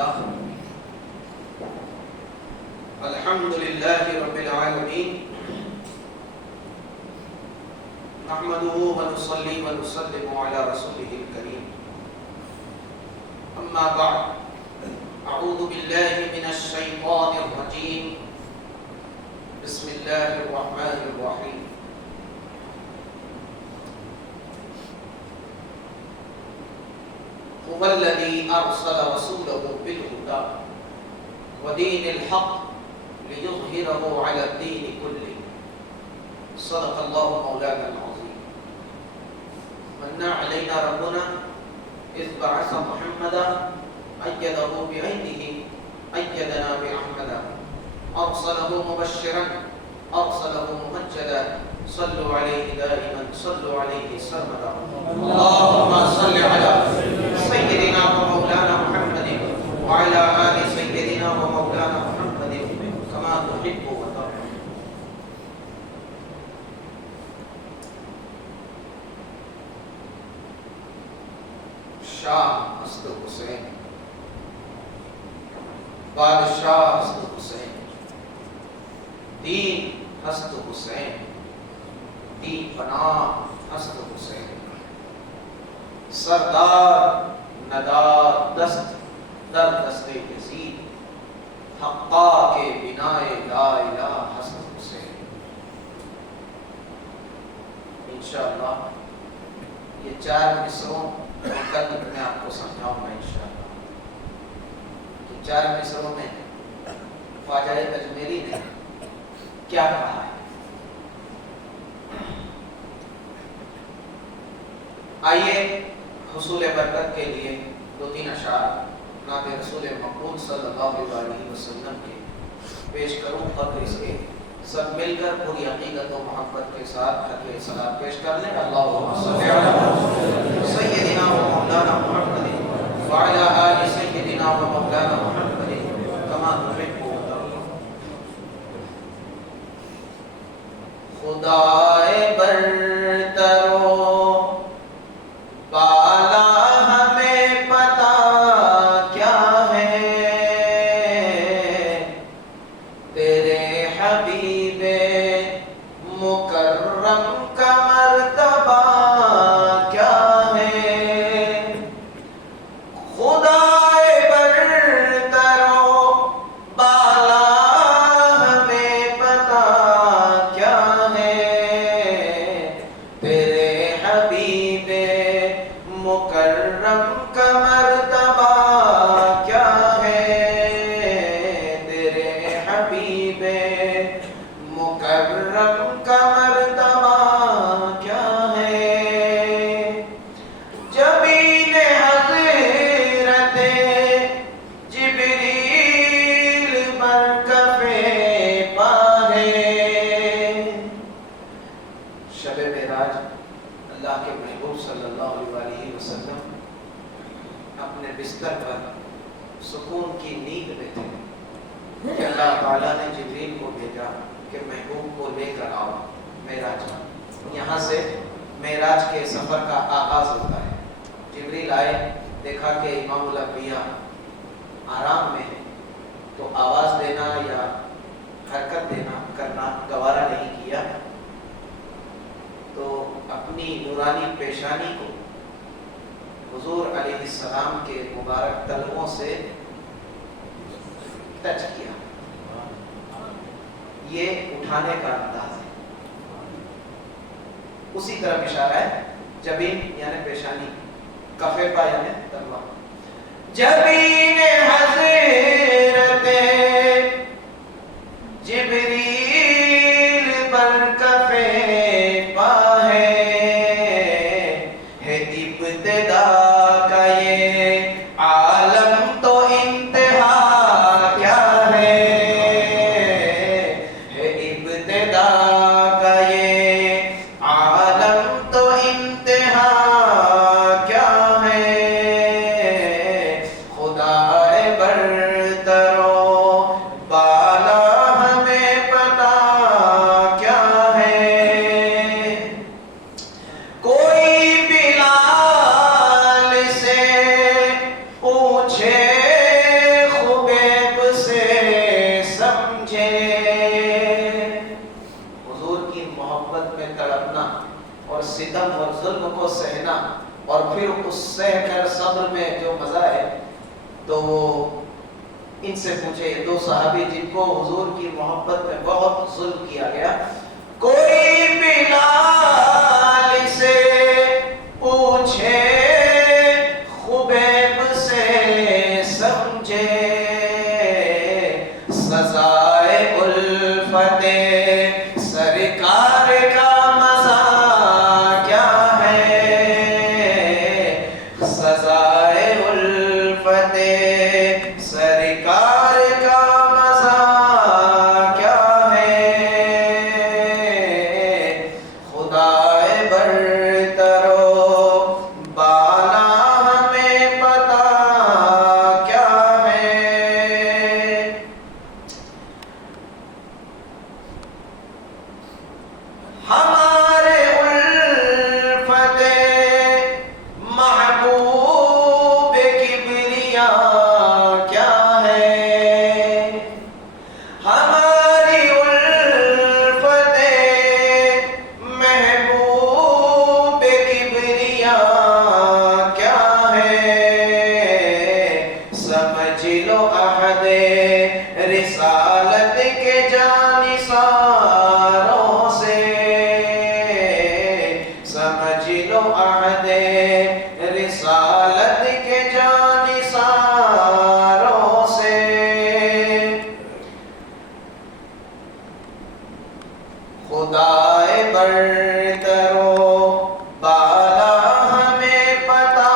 لله الحمد لله رب العالمين نحمده ونصلي ونسلم على رسوله الكريم أما بعد أعوذ بالله من الشيطان الرجيم بسم الله الرحمن الرحيم هو الذي أرسل رسوله بالهدى ودين الحق ليظهره على الدين كله صدق الله مولانا العظيم من علينا ربنا إذ بعث محمدا أيده بأيده أيدنا بأحمد أرسله مبشرا أرسله ممجدا صلوا عليه دائما صلوا عليه سرمدا اللهم صل على سيدنا ومولانا محمد وعلى آل سيدنا ومولانا محمد كما تحب وترضى. شاہ حسن حسین بادشاہ حسن حسین دین حسن حسین دین پناہ حسن حسین سردار ندار دست در دست یزید حقا کے بنائے لا الہ حسن حسین. انشاءاللہ یہ 4 مصروں کل میں آپ کو سمجھاؤں گا انشاءاللہ. 4 مصروں میں خواجہ اجمیری نے کیا کہا ہے. آئیے حصول برکت کے لیے 2-3 اشعار نعت رسول مقبول صلی اللہ علیہ وسلم کے پیش کروں. قبل اس کے سب مل کر پوری عقیدت و محبت کے ساتھ خط صلاۃ پیش کر لیں. اللہم صل علی سیدنا و مولانا محمد وعلی آل سیدنا و مولانا محمد کما تحب وترضى. خدائے برترو بالا ہمیں پتا کیا ہے تیرے حبیب مکرم کا مرتبہ کیا ہے. خدائے برترو بالا ہمیں پتا کیا ہے تیرے حبیب مکرم کا مرتبہ کیا ہے تیرے حبیب مکرم کا مرتبہ کیا ہے. جبین حضرت جبریل برکف پا ہے. شب معراج اللہ کے محبوب صلی اللہ علیہ وسلم اپنے بستر پر سکون کی نیند میں تھے کہ اللہ تعالیٰ نے جبریل کو بھیجا کہ محبوب کو لے کر آؤ معراج پر. یہاں سے معراج کے سفر کا آغاز ہوتا ہے. جبریل آئے, دیکھا کہ امام الانبیاء آرام میں ہے تو آواز دینا یا حرکت دینا کرنا گوارا نہیں کیا, تو اپنی نورانی پیشانی کو حضور علیہ السلام کے مبارک تلووں سے ٹچ کیا. یہ اٹھانے کا انداز ہے. اسی طرح اشارہ ہے جبین یعنی پیشانی, کفے پا یعنی تلوا. جبین حضرت جبریل پر کفے پا ہے ابتدا کا یہ عالم تو انتہا کیا ہے ابتدا کا یہ عالم تو انتہا کیا ہے. خدا بر اور ستم اور ظلم کو سہنا اور پھر اس سہ کر صبر میں جو مزہ ہے، تو وہ ان سے پوچھے، یہ دو صحابی جن کو حضور کی محبت میں بہت ظلم کیا گیا، کوئی بلال سے پوچھے خبیب سے سمجھے، سزائے الفت سرکار کا مزہ کیا ہے، سزائے الفت سرکار کا مزہ کیا ہے، خدائے برتر و بالا ہمیں پتا کیا ہے، ہمارے الفت محبوب کبریا کیا ہے، ہماری الفت محبوب کبریا کیا ہے، سمجھ لو عہد رسالت کے جانثاروں سے، سمجھ لو عہد رسالت کے جانثاروں سے، خدائے برتر و بالا ہمیں پتا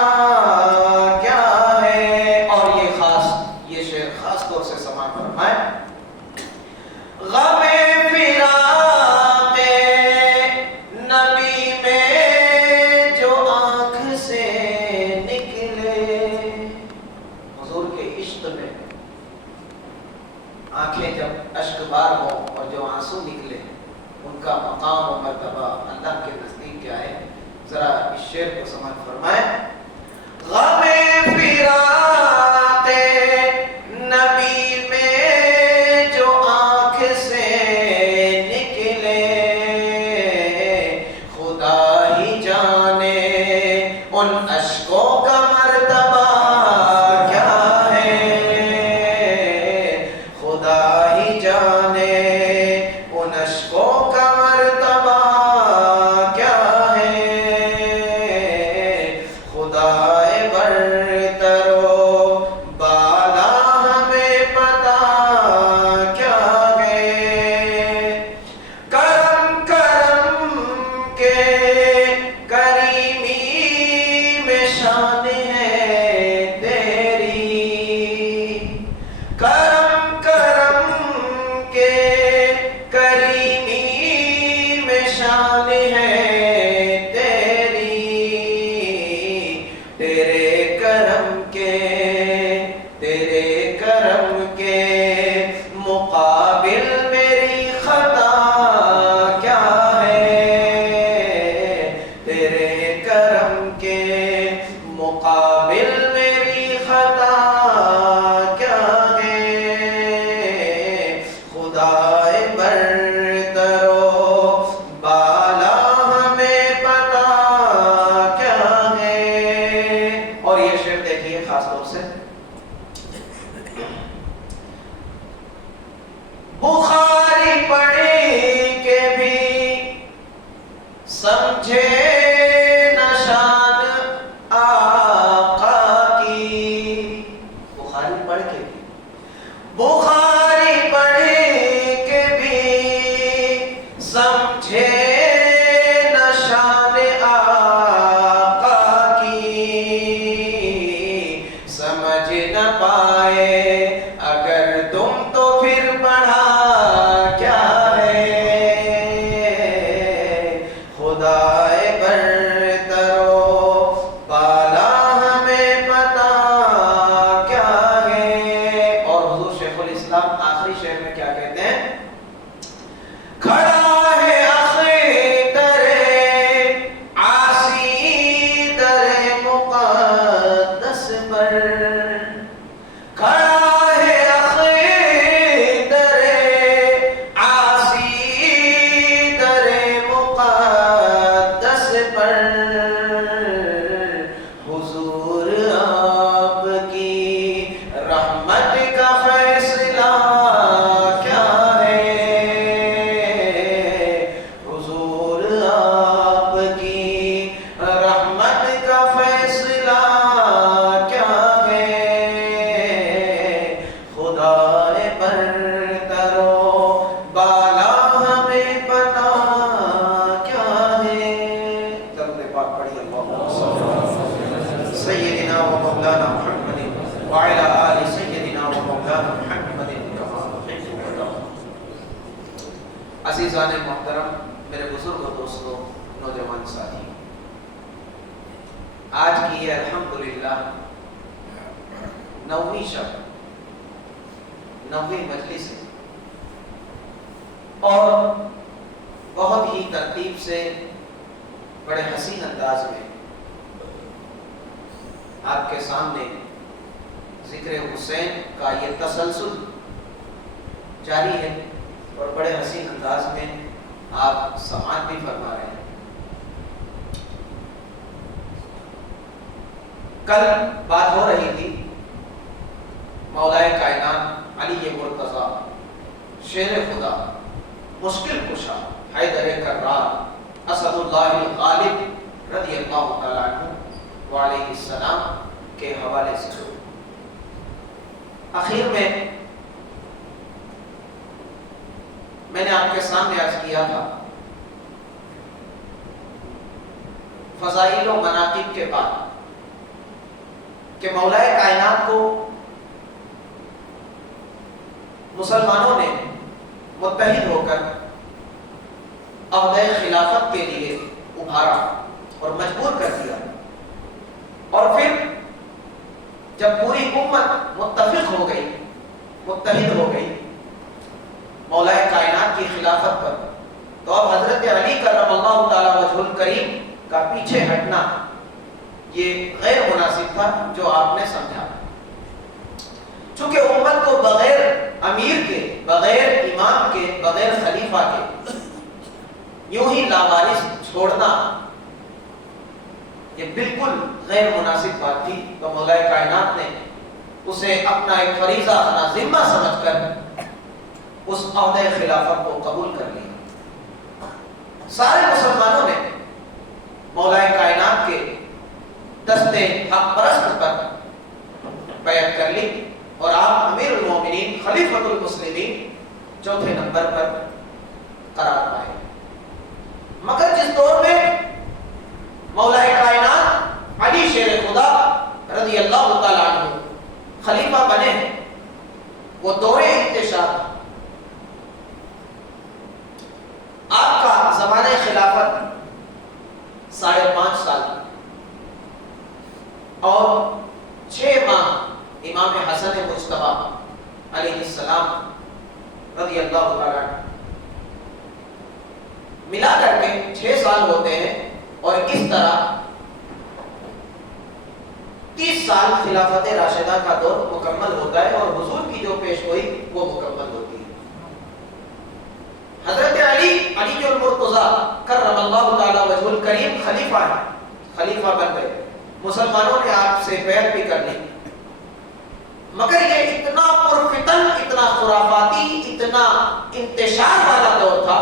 کیا ہے۔ اور یہ شعر خاص طور سے سماعت فرمائے، غم فراق نبی میں جو آنکھ سے نکلے، حضور کے عشق میں آنکھیں جب اشک بار ہوں اور جو آنسو نکلے، ان کا مقام و مرتبہ اللہ کے نزدیک کیا ہے، ذرا اس شعر کو سماعت فرمائیں، غم فراق نبی میں جو آنکھ سے نکلے، خدا ہی جانے ان اشکوں کا مرتبہ کیا ہے، خدا ہی جانے ان اشکوں کا مرتبہ کیا ہے، خدائے برتر و بالا ہمیں پتا کیا ہے، کرم کرم کے کریمی میں شان ہے تیری، کرم کرم کے کریمی میں شان ہے تیری، تیرے کرم کے مقابل میری خطا کیا ہے، تیرے کرم کے مقابل میری خطا کیا ہے، خدائے برتر و بالا ہمیں پتا کیا ہے۔ اور یہ شعر دیکھیے خاص طور سے، بخاری پڑھی کے بھی سمجھے نہ شان آقا کی، بخاری پڑھ کے بھی، بخاری پڑھی کے بھی سمجھے نہ شان آقا کی، سمجھ نہ پائے اگر تم تو پھر پڑھا کیا ہے، خدائے برتر و بالا ہمیں پتا کیا ہے۔ اور حضور شیخ الاسلام آخری شعر میں کیا کہتے ہیں، کھڑا ہے اختر عاصی در مقدس پر، کھڑا ہے اختر عاصی در مقدس رضی اللہ عنہ، سیدنا و مولانا محمد وعلی آل سیدنا و مولانا محمد کما تحب و ترضى۔ عزیزان محترم، میرے بزرگ و دوستوں، نوجوان ساتھی، آج کی یہ الحمدللہ 9ویں شب، 9ویں مجلس ہے، اور بہت ہی ترتیب سے بڑے حسین انداز میں آپ کے سامنے ذکر حسین کا یہ تسلسل جاری ہے، اور بڑے حسین انداز میں آپ سماعت بھی فرما رہے ہیں۔ کل بات ہو رہی تھی مولا کائنات علی مرتضیٰ شیر خدا مشکل کشا حیدر کرار اسد اللہ الغالب رضی اللہ تعالیٰ عنہ وعلیہ السلام کے حوالے سے آخر میں نے آپ کے سامنے عرض کیا تھا فضائل و مناقب کے بعد کہ مولا کائنات کو مسلمانوں نے متحد ہو کر عہدہ خلافت کے لیے ابھارا اور مجبور کر دیا، اور پھر جب پوری امت متفق ہو گئی، متحد ہو گئی مولا کائنات کی خلافت پر، تو اب حضرت علی کرم اللہ تعالی وجہ الکریم کا پیچھے ہٹنا یہ غیر مناسب تھا جو آپ نے سمجھا۔ چونکہ امت کو بغیر امیر کے، بغیر امام کے، بغیر خلیفہ کے یوں ہی لاوارث چھوڑنا یہ بالکل غیر مناسب بات تھی، تو مولا کائنات نے اسے اپنا ایک فریضہ، اپنا ذمہ سمجھ کر اس عہدہ خلافت کو قبول کر لیا۔ سارے مسلمانوں نے مولا کائنات کے دستے حق پرست پر بیعت کر لی، اور آپ امیر المومنین خلیفۃ المسلمین چوتھے نمبر پر قرار پائے۔ مگر جس دور میں مولا کائنات علی شیر خدا رضی اللہ تعالیٰ عنہ خلیفہ بنے، وہ دور انتشار، آپ کا زمانہ خلافت 5.5 سال اور 6 ماہ امام حسن مجتبی علیہ السلام رضی اللہ تعالیٰ عنہ، ملا کر کے 6 سال ہوتے ہیں، اور اس طرح 30 سال خلافت راشدہ کا دور مکمل ہوتا ہے، اور حضور کی جو پیش گوئی وہ مکمل ہوتی ہے۔ حضرت علی المرتضیٰ کرم اللہ تعالی وجہ الکریم خلیفہ ہے، خلیفہ بن گئے، مسلمانوں نے آپ سے بیعت بھی کر لی، مگر یہ اتنا پرفتن، اتنا خرافاتی، اتنا انتشار والا دور تھا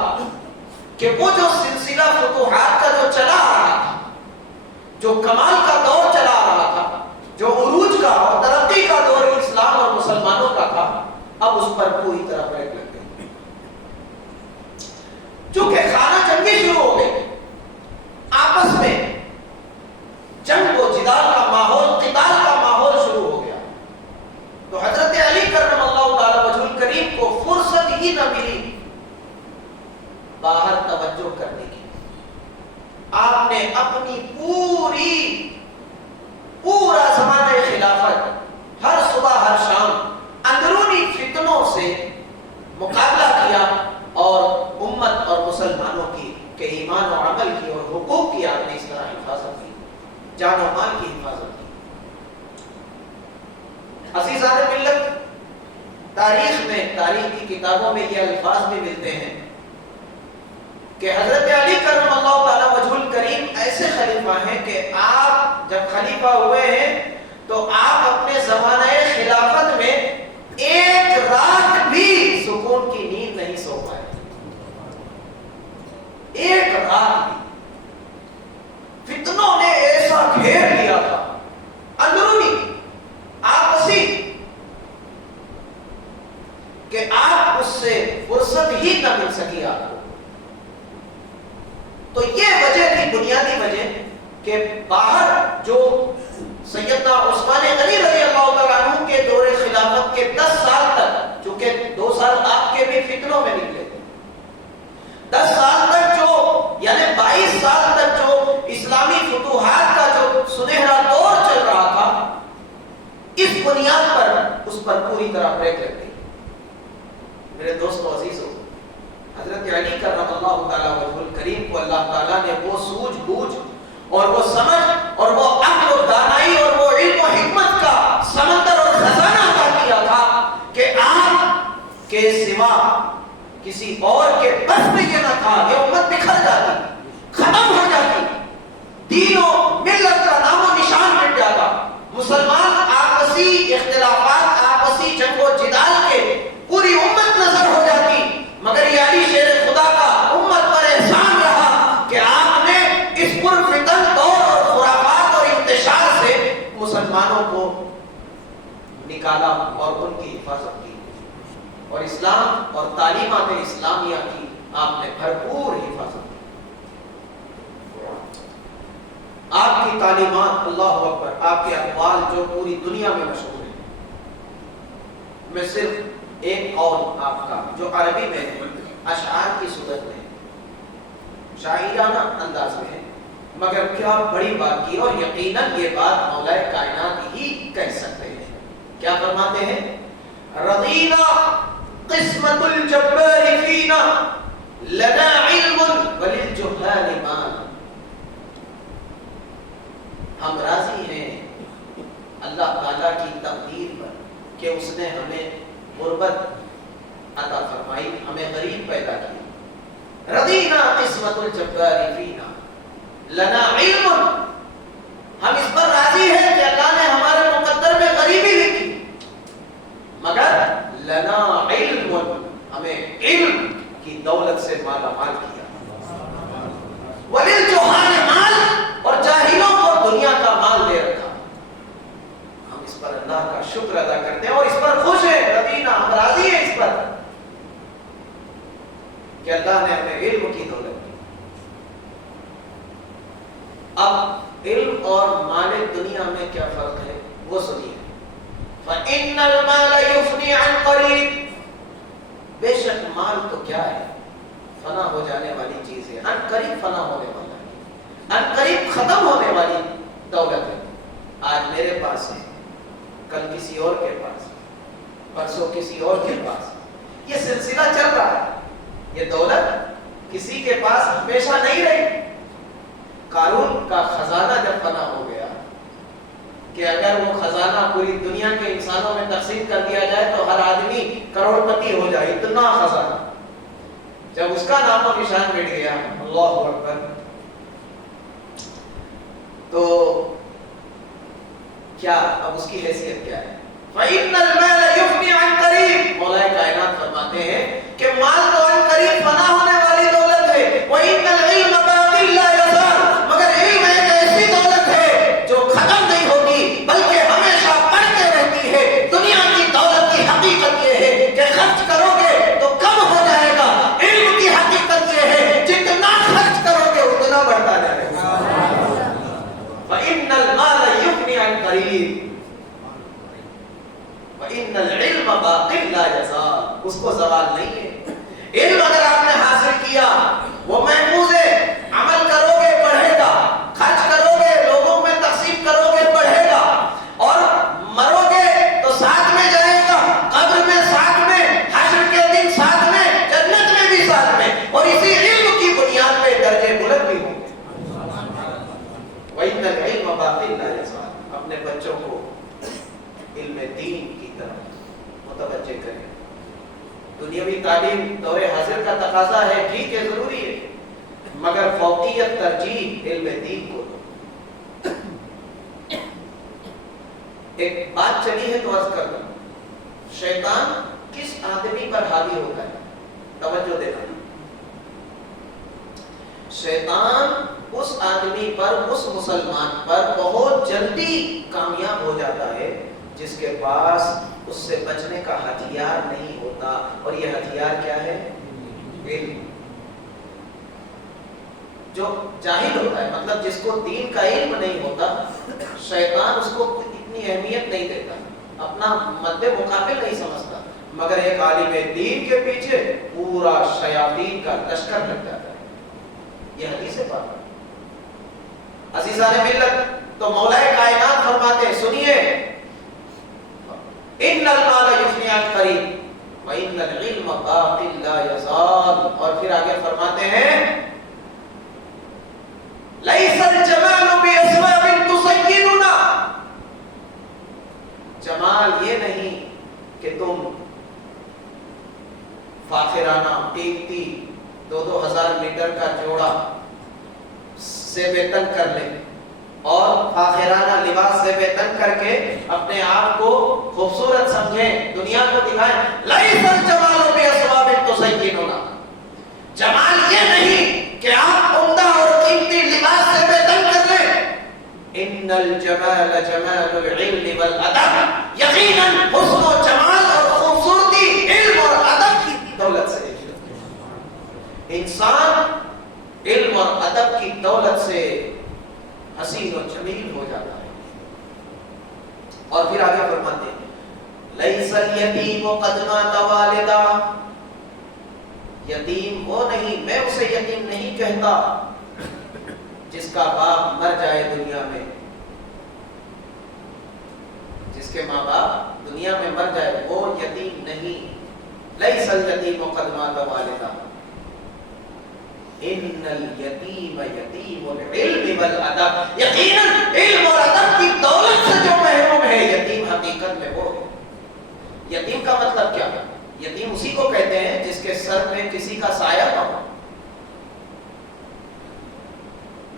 کہ وہ جو سلسلہ فتوحات کا جو چلا آ رہا تھا، جو کمال کا دور چلا آ رہا تھا، جو عروج کا اور ترقی کا دور اسلام اور مسلمانوں کا تھا، اب اس پر پوری طرح بریک لگ گئی، چونکہ خانہ جنگی شروع ہو گئی، آپس میں جنگ و جدال کا ماحول، قتال کا ماحول شروع ہو گیا۔ تو حضرت علی کرم اللہ تعالی وجہ الکریم کو فرصت ہی نہ ملی باہر توجہ کرنے کی۔ آپ نے اپنی پورا زمانہ خلافت ہر صبح ہر شام اندرونی فتنوں سے مقابلہ کیا، اور امت اور مسلمانوں کی کہ ایمان و عمل کی اور حقوق کی آپ نے اس طرح حفاظت کی، جان و مال کی حفاظت کی۔ عزیزان ملت، تاریخ میں، تاریخ کی کتابوں میں یہ الفاظ بھی ملتے ہیں کہ حضرت علی کرم اللہ تعالی وجہ الکریم ایسے خلیفہ ہیں کہ آپ جب خلیفہ ہوئے ہیں تو آپ اپنے زمانہ خلافت میں ایک رات بھی سکون کی نیند نہیں سو پائے، ایک رات بھی۔ فتنوں نے ایسا گھیر لیا تھا، اندرونی آپسی، کہ آپ اس سے فرصت ہی نہ مل سکی آپ کو۔ تو یہ وجہ تھی، بنیادی وجہ کہ باہر جو سیدنا عثمان غنی رضی اللہ تعالیٰ عنہ کے دور خلافت کے 10 سال تک، چونکہ 2 سال آپ کے بھی فتنوں میں نکلے، 10 سال تک جو یعنی 22 سال تک جو اسلامی فتوحات کا جو سنہرا دور چل رہا تھا، اس بنیاد پر اس پر پوری طرح بریک لگ گئی۔ میرے دوستو عزیزو، حضرت علی کرم اللہ تعالیٰ وجہ الکریم کو اللہ تعالیٰ نے وہ سوجھ بوجھ اور وہ سمجھ اور وہ عقل و دانائی اور وہ علم و حکمت کا سمندر اور خزانہ عطا کیا تھا کہ آپ کے سوا کسی اور کے بس میں یہ نہ تھا، یہ امت بکھر جاتی، ختم ہو جاتی، دین و ملت کا نام و نشان مٹ جاتا، مسلمان آپسی اختلافات، آپسی جنگ و جدال کے پوری امت نظر ہو جاتی، مگر یہ علی شیر خدا کا امت پر احسان رہا کہ آپ نے اس پرفتن دور اور خرافات اور انتشار سے مسلمانوں کو نکالا اور ان کی حفاظت کی، اور اسلام اور تعلیمات اسلامیہ کی آپ نے بھرپور حفاظت کی۔ آپ کی تعلیمات، اللہ اکبر، آپ کے اقوال جو پوری دنیا میں مشہور ہیں۔ میں صرف ایک قول آپ کا جو عربی میں اشعار کی صورت میں شاعرانہ انداز میں ہے، مگر کیا بڑی بات کی، اور یقیناً یہ بات مولا کائنات ہی کہہ سکتے ہیں۔ کیا فرماتے ہیں؟ رضینا قسمت الجبار فینا لنا علم وللجہال مال۔ ہم راضی ہیں اللہ تعالیٰ کی تقدیر پر کہ اس نے ہمیں غربت عطا فرمائی، ہمیں غریب پیدا کیا۔ رضینا قسمت الجبار فینا لنا علم، ہم اس پر راضی ہیں کہ اللہ نے ہمارے مقدر میں غریبی لکھی، مگر لنا علم، ہمیں علم کی دولت سے مالا مال کیا۔ وللجہال مال، اور جاہلوں کو دنیا کا مال دے رکھا۔ ہم اس پر اللہ کا شکر ادا کرتے ہیں اور اس پر خوش ہیں، رضینا، ہم راضی ہیں اس پر کہ اللہ نے ہمیں علم کی دولت دی۔ اب علم اور مال دنیا میں کیا فرق ہے وہ سنیے۔ فَإِنَّ الْمَالَ يُفْنِي عَنْ قَرِيبٍ، بے شک مال تو کیا ہے، فنا ہو جانے والی چیز ہے، ان قریب فنا ہونے والا ہے، ان قریب ختم ہونے والی دولت ہے۔ آج میرے پاس ہے، کل کسی اور کے پاس، پرسوں کسی اور کے پاس، یہ سلسلہ چل رہا ہے۔ یہ دولت کسی کے پاس ہمیشہ نہیں رہی۔ قارون کا خزانہ جب فنا ہو گیا کہ اگر وہ خزانہ پوری دنیا کے انسانوں میں تقسیم کر دیا جائے تو ہر آدمی کروڑ پتی ہو جائے، اتنا خزانہ، جب اس کا نام و نشان مٹ گیا، اللہ اکبر، تو کیا اب اس کی حیثیت کیا ہے؟ فَإِنَّ الْمَالَ يُفْنِي عَنْ قَرِيبٍ، مولا کائنات فرماتے ہیں کہ مال تو عن قریب فنا ہونے والی دولت ہے۔ وَإِنَّ الْعِلْمَ بَاقٍ لَا يَزَالُ، مگر علم ایک ایسی دولت ہے جو ختم نہیں ہوتی بلکہ ہمیشہ بڑھتے رہتی ہے۔ دنیا کی دولت کی حقیقت یہ ہے کہ خرچ کرو گے تو کم ہو جائے گا، علم کی حقیقت یہ ہے جتنا خرچ کرو گے اتنا بڑھتا جائے گا۔ فَإِنَّ الْمَالَ يُفْنِي عَنْ قَرِيبٍ وَإِنَّ الْعِلْمَ بَاقٍ لَا يَزَالُ، اس کو زوال نہیں ہے۔ علم اگر آپ نے حاصل کیا وہ محفوظ ہے، عمل کرو گے بڑھے گا، خرچ کرو گے لوگوں میں تقسیم کرو گے بڑھے گا، اور مرو گے تو ساتھ میں جائے گا، قبر میں ساتھ میں، حشر کے دن ساتھ میں، جنت میں بھی ساتھ میں، اور اسی علم کی بنیاد پہ درجے بلند بھی ہوں گے۔ وَإِنَّ الْعِلْمَ بَاقٍ لَا يَزَالُ، اپنے بچوں کو علم دین کی طرف متوجہ کریں۔ دنیاوی تعلیم دور حاضر کا تقاضا ہے، ٹھیک ہے، ضروری ہے، مگر فوقیت ترجیح علم دین کو دو۔ ایک بات چلی ہے تو عرض کر دوں، شیطان کس آدمی پر حاوی ہوتا ہے؟ توجہ دینا، شیطان اس آدمی پر، اس مسلمان پر بہت جلدی کامیاب ہو جاتا ہے جس کے پاس اس سے بچنے کا ہتھیار نہیں ہوتا، اور یہ ہتھیار کیا ہے؟ علم۔ جو جاہل ہوتا ہے، مطلب جس کو دین کا علم نہیں ہوتا، شیطان اس کو اتنی اہمیت نہیں دیتا، اپنا مد مقابل نہیں سمجھتا، مگر ایک عالم دین کے پیچھے پورا شیاطین کا لشکر لگ جاتا ہے۔ یہ حدیث پاک ہے۔ عزیزان ملت، تو مولا کائنات فرماتے ہیں، سنیے، ان المال یفنی عن قریب وان العلم باق لا یزال، اور پھر آگے فرماتے ہیں لیس الجمال باسباب تزیننا، جمال یہ نہیں کہ تم فاخرانہ قیمتی 2,000 میٹر کا جوڑا سے بےتن کر لیں اور فاخرانہ لباس سے بےتن کر کے اپنے آپ کو خوبصورت سمجھیں، دنیا کو دکھائیں۔ لیس الجمال باسباب تزیننا، جمال یہ نہیں کہ آپ عمدہ اور قیمتی لباس سے بےتن کر لیں۔ ان الجمال جمال العلم والادب، یقیناً حسن و جمال اور خوبصورتی علم اور ادب کی دولت سے، انسان علم اور ادب کی دولت سے حسین و جمیل ہو جاتا ہے۔ اور پھر آگے فرماتے ہیں لیس الیتیم قد مات والدا، یتیم وہ نہیں، میں اسے یتیم نہیں کہتا جس کا باپ مر جائے دنیا میں، جس کے ماں باپ دنیا میں مر جائے وہ یتیم نہیں۔ لیس الیتیم قد مات والدا ان الیتیم یتیم العلم والادب، یقیناً علم اور ادب کی دولت سے جو محروم ہے، یتیم حقیقت میں وہ ہے۔ یتیم کا مطلب کیا ہے؟ یتیم اسی کو کہتے ہیں جس کے سر میں کسی کا سایہ نہ ہو۔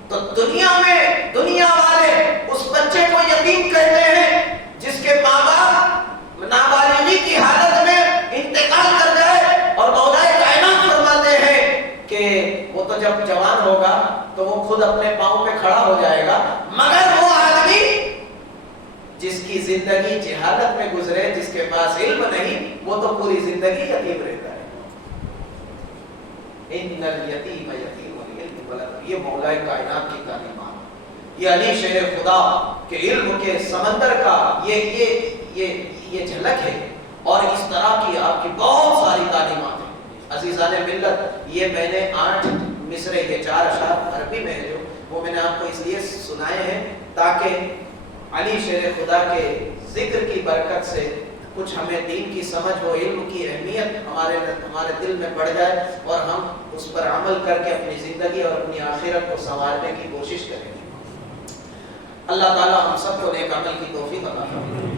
تو دنیا میں دنیا والے اس بچے کو یتیم کہتے ہیں جس کے ماں باپ نابالغی کی حالت میں انتقال کر جائے، اور مولا کائنات فرماتے ہیں کہ وہ تو جب جوان ہوگا تو وہ خود اپنے پاؤں پہ کھڑا ہو جائے گا، مگر وہ آدمی جس کی زندگی جہالت میں گزرے، جس کے پاس علم نہیں، وہ تو پوری زندگی یتیم رہتا ہے۔ ان الیتیم یتیم العلم والادب، یہ مولا کائنات کی تعلیمات، یہ علی شیر خدا کے علم کے سمندر کا یہ جھلک ہے، اور اس طرح کی آپ کی بہت ساری تعلیمات ہیں۔ عزیزان ملت، یہ میں نے 8 مصرے، یہ 4 اشعار عربی میں ہیں جو وہ میں نے آپ کو اس لیے سنائے ہیں تاکہ علی شیر خدا کے ذکر کی برکت سے کچھ ہمیں دین کی سمجھ ہو، علم کی اہمیت ہمارے دل میں بڑھ جائے، اور ہم اس پر عمل کر کے اپنی زندگی اور اپنی آخرت کو سنوارنے کی کوشش کریں۔ اللہ تعالیٰ ہم سب کو نیک عمل کی توفیق عطا فرمائے۔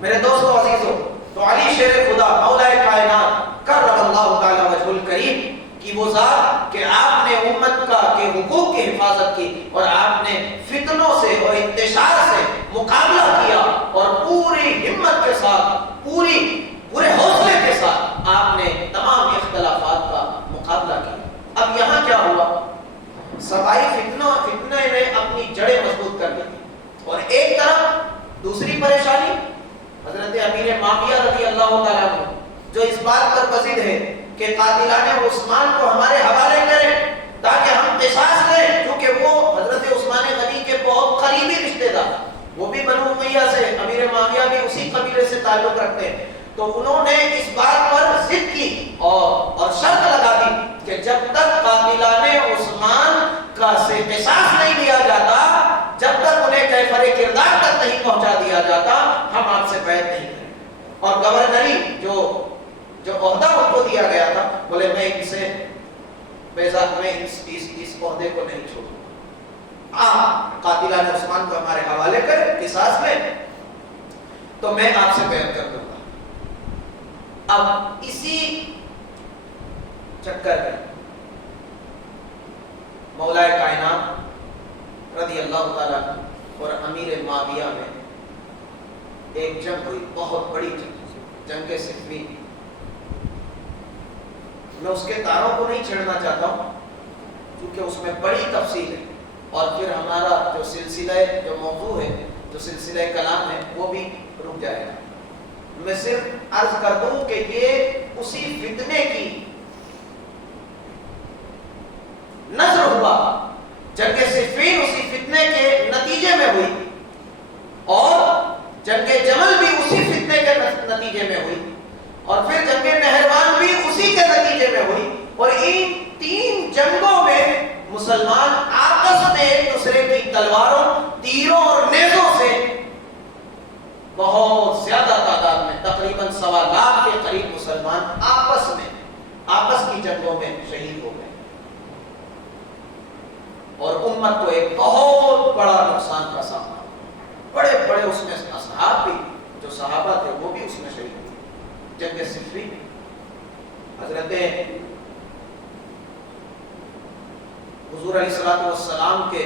میرے دوستو عزیزو، تو علی شیر خدا مولا کائنات کرم اللہ تعالیٰ وجہ الکریم کی وہ ذات کہ آپ نے امت کے حقوق کی حفاظت کی، اور آپ نے فتنوں سے اور انتشار سے مقابلہ کیا، اور پوری ہمت کے ساتھ، پورے حوصلے کے ساتھ آپ نے تمام اختلافات کا مقابلہ کیا۔ اب یہاں کیا ہوا؟ سبائی فتنے نے اپنی جڑیں مضبوط کر دی، اور ایک طرف دوسری پریشانی حضرت امیر معاویہ رضی اللہ تعالیٰ عنہ جو اس بات پر بزد ہے کہ قاتلان عثمان کو ہمارے حوالے کریں تاکہ ہم قصاص لیں، کیونکہ وہ حضرت عثمان غنی کے بہت قریبی رشتے دار، وہ بھی بنو امیہ سے، امیر معاویہ بھی اسی قبیلے سے تعلق رکھتے ہیں۔ تو انہوں نے اس بات پر ضد کی اور شرط لگا دی کہ جب تک قاتلان عثمان کا سے قصاص نہیں لیا جاتا، جب تک انہیں کیفر کردار تک نہیں پہنچا دیا جاتا، ہم آپ سے بیعت نہیں کریں۔ اور گورنری جو عہدہ ان کو دیا گیا تھا، بولے میں اسے بیزات میں اس عہدے کو نہیں چھوڑوں، آپ قاتلان عثمان کو ہمارے حوالے کریں، قصاص میں تو میں آپ سے بیعت کر دوں گا۔ اب اسی چکر میں مولا کائنات رضی اللہ تعالیٰ اور امیر معاویہ میں ایک جنگ ہوئی، بہت بڑی جنگ صفین۔ میں اس کے تاروں کو نہیں چھیڑنا چاہتا ہوں کیونکہ اس میں بڑی تفصیل ہے، اور پھر ہمارا جو سلسلہ جو موضوع ہے، جو سلسلہ کلام ہے، وہ بھی رک جائے گا۔ میں صرف عرض کر دوں کہ یہ اسی فتنے کی نظر ہوا میں ہوئی اور جنگ جمل بھی اسی فتنے کے نتیجے میں ہوئی اور پھر جنگ نہروان بھی اسی کے نتیجے میں ہوئی اور ان 3 جنگوں میں مسلمان آپس میں ایک دوسرے کی تلواروں، تیروں اور نیزوں سے بہت زیادہ تعداد میں تقریباً 1.25 لاکھ کے قریب مسلمان آپس کی جنگوں میں شہید ہو گئے اور امت کو ایک بہت بڑا نقصان کا سامنا، بڑے بڑے اس میں اصحاب بھی جو صحابہ تھے وہ بھی اس میں شہید ہوئے۔ جنگ صفین حضرت حضور علیہ الصلوۃ والسلام کے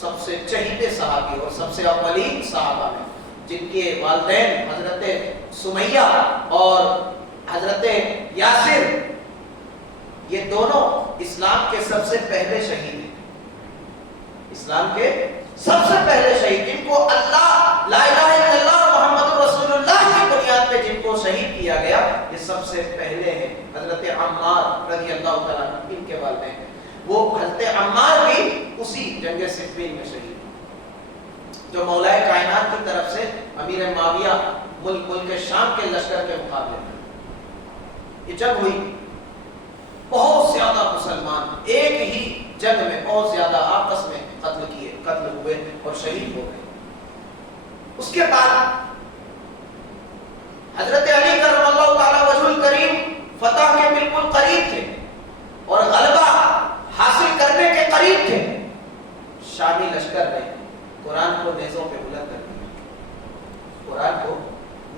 سب سے چہیتے صحابی اور سب سے اولین صحابہ میں جن کے والدین حضرت سمیہ اور حضرت یاسر، یہ دونوں اسلام کے سب سے پہلے شہید ہیں، اسلام کے سب سے پہلے شہید جن کو اللہ لا الہ الا اللہ محمد رسول اللہ کی بنیاد پہ جن کو شہید کیا گیا، یہ سب سے پہلے ہیں حضرت عمار رضی اللہ تعالیٰ عنہ، ان کے والدین وہ حضرت عمار بھی اسی جنگ صفین میں شہید جو مولائے کائنات کی طرف سے امیر معاویہ ملک شام کے لشکر کے مقابلے میں یہ جنگ ہوئی۔ بہت زیادہ مسلمان ایک ہی جنگ میں بہت زیادہ آپس میں قتل ہوئے اور شہید ہو گئے۔ اس کے بعد حضرت علی کرم اللہ تعالی وجہ الکریم فتح کے بالکل قریب تھے اور غلبہ حاصل کرنے کے قریب تھے۔ شامی لشکر نے قرآن کو نیزوں پہ بلند کر دیا، قرآن کو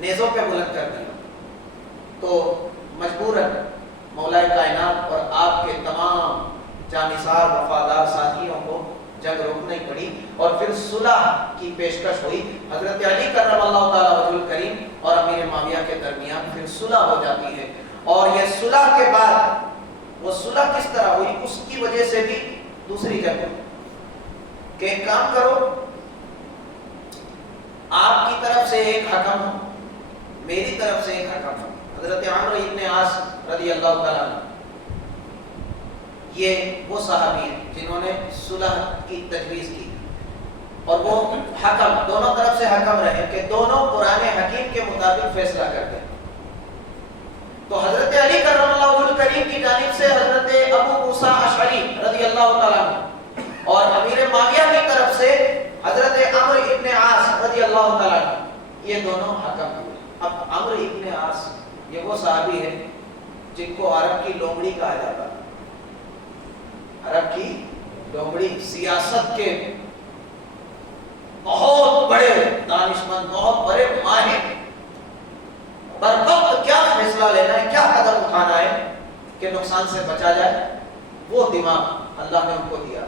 نیزوں پہ بلند کر دیا، تو مجبوراً مولائے کائنات اور آپ کے تمام جانثار وفادار ساتھیوں کو جنگ روکنی پڑی اور پھر صلح کی پیشکش ہوئی۔ حضرت علی کرم اللہ تعالی وجہ الکریم اور امیر معاویہ کے درمیان پھر صلح ہو جاتی ہے اور یہ صلح کے بعد وہ صلح کس طرح ہوئی اس کی وجہ سے بھی دوسری جنگ ہوئی کہ ایک کام کرو، آپ کی طرف سے ایک حکم ہو، میری طرف سے ایک حکم ہو۔ حضرت عمرو ابن عاص رضی اللہ تعالیٰ عنہ یہ وہ صحابی ہیں جنہوں نے صلح کی تجویز کی اور وہ حکم دونوں طرف سے حکم رہے کہ دونوں قرآن حکیم کے مطابق فیصلہ کر دیں۔ تو حضرت علی کرم اللہ وجہ الکریم کی جانب سے حضرت ابو موسیٰ اشعری رضی اللہ تعالیٰ عنہ اور امیر معاویہ کی طرف سے حضرت عمرو ابن عاص رضی اللہ تعالیٰ عنہ، یہ دونوں حکم ہوئے۔ اب عمرو ابن عاص یہ وہ صحابی ہے جن کو عرب کی لومڑی کہا جاتا ہے، عرب کی لومڑی، سیاست کے بہت بڑے دانشمند، بہت بڑے ماہر، بر وقت کیا فیصلہ لینا ہے، کیا قدم اٹھانا ہے کہ نقصان سے بچا جائے، وہ دماغ اللہ نے ان کو دیا۔